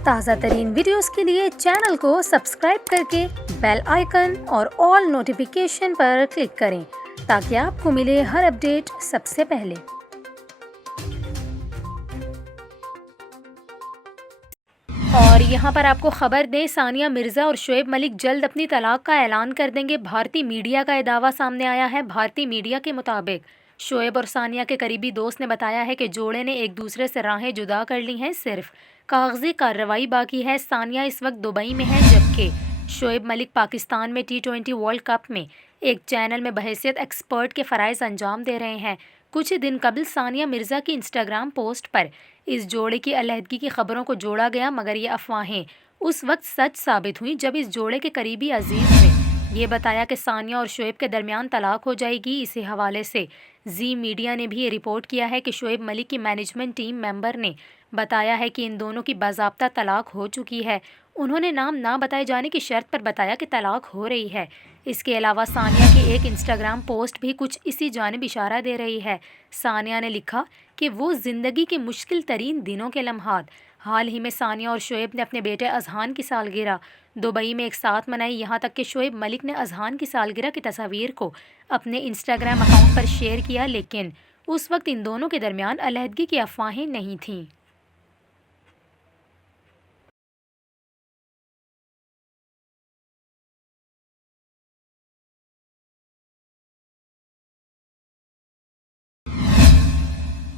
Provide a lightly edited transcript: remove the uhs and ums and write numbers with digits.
ताज़ा तरीन वीडियोस के लिए चैनल को सब्सक्राइब करके बेल आइकन और ऑल नोटिफिकेशन पर क्लिक करें ताकि आपको मिले हर अपडेट सबसे पहले। और यहाँ पर आपको खबर दें, सानिया मिर्ज़ा और शोएब मलिक जल्द अपनी तलाक का ऐलान कर देंगे। भारतीय मीडिया का ये दावा सामने आया है। भारतीय मीडिया के मुताबिक शोएब और सानिया के करीबी दोस्त ने बताया है कि जोड़े ने एक दूसरे से राहें जुदा कर ली हैं, सिर्फ कागजी कार्रवाई बाकी है। सानिया इस वक्त दुबई में है, जबकि शोएब मलिक पाकिस्तान में T20 वर्ल्ड कप में एक चैनल में बहैसियत एक्सपर्ट के फ़राइज़ अंजाम दे रहे हैं। कुछ दिन कबल सानिया मिर्ज़ा की इंस्टाग्राम पोस्ट पर इस जोड़े की अलहदगी की खबरों को जोड़ा गया, मगर ये अफवाहें उस वक्त सच साबित हुई जब इस जोड़े के करीबी अजीज़ ने ये बताया कि सानिया और शोएब के दरमियान तलाक हो जाएगी। इसी हवाले से जी मीडिया ने भी ये रिपोर्ट किया है कि शोएब मलिक की मैनेजमेंट टीम मेंबर ने बताया है कि इन दोनों की बाज़ाब्ता तलाक हो चुकी है। उन्होंने नाम ना बताए जाने की शर्त पर बताया कि तलाक हो रही है। इसके अलावा सानिया की एक इंस्टाग्राम पोस्ट भी कुछ इसी जानिब इशारा दे रही है। सानिया ने लिखा कि वो ज़िंदगी के मुश्किल तरीन दिनों के लम्हात। हाल ही में सानिया और शोएब ने अपने बेटे अजहान की सालगिरह दुबई में एक साथ मनाई। यहाँ तक कि शोएब मलिक ने अजहान की सालगिरह की तस्वीर को अपने इंस्टाग्राम अकाउंट पर शेयर किया, लेकिन उस वक्त इन दोनों के दरमियान अलहदगी की अफवाहें नहीं थीं।